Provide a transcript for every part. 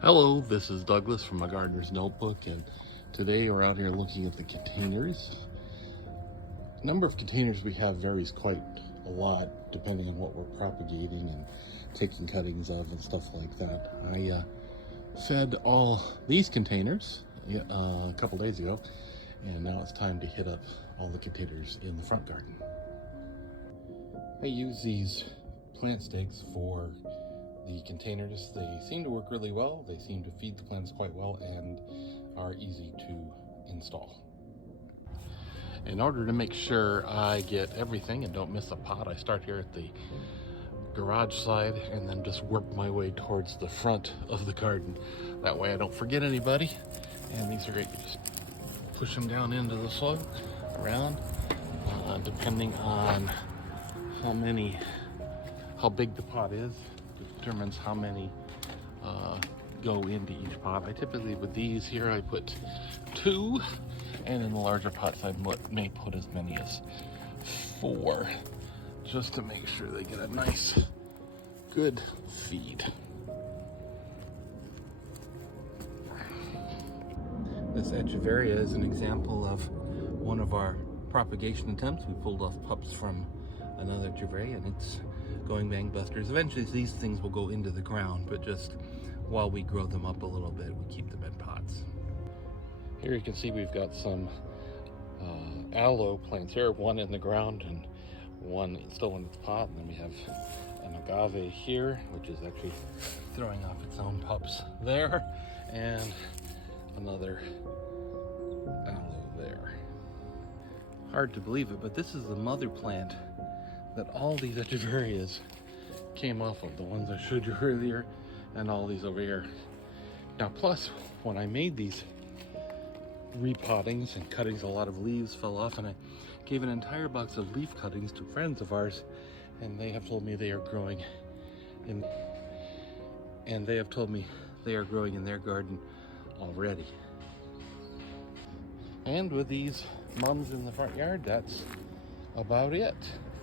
Hello, this is Douglas from My Gardener's Notebook, and today we're out here looking at the containers. The number of containers we have varies quite a lot depending on what we're propagating and taking cuttings of and stuff like that. I fed all these containers a couple days ago, and now it's time to hit up all the containers in the front garden. I use these plant stakes for the containers. They seem to work really well. They seem to feed the plants quite well and are easy to install. In order to make sure I get everything and don't miss a pot, I start here at the garage side and then just work my way towards the front of the garden. That way I don't forget anybody. And these are great. You just push them down into the soil, around, depending on how big the pot is, determines how many go into each pot. I typically, with these here, I put 2, and in the larger pots I may put as many as 4, just to make sure they get a nice, good feed. This Echeveria is an example of one of our propagation attempts. We pulled off pups from another Echeveria, and it's going gangbusters. Eventually these things will go into the ground, but just while we grow them up a little bit, we keep them in pots. Here you can see we've got some aloe plants here, one in the ground and one still in its pot, and then we have an agave here, which is actually throwing off its own pups there, and another aloe there. Hard to believe it, but this is the mother plant that all these Echeverias came off of, the ones I showed you earlier, and all these over here. Now, plus, when I made these repottings and cuttings, a lot of leaves fell off, and I gave an entire box of leaf cuttings to friends of ours, and they have told me they are growing in their garden already. And with these mums in the front yard, that's about it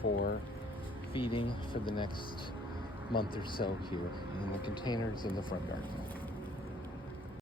for feeding for the next month or so here in the containers in the front garden.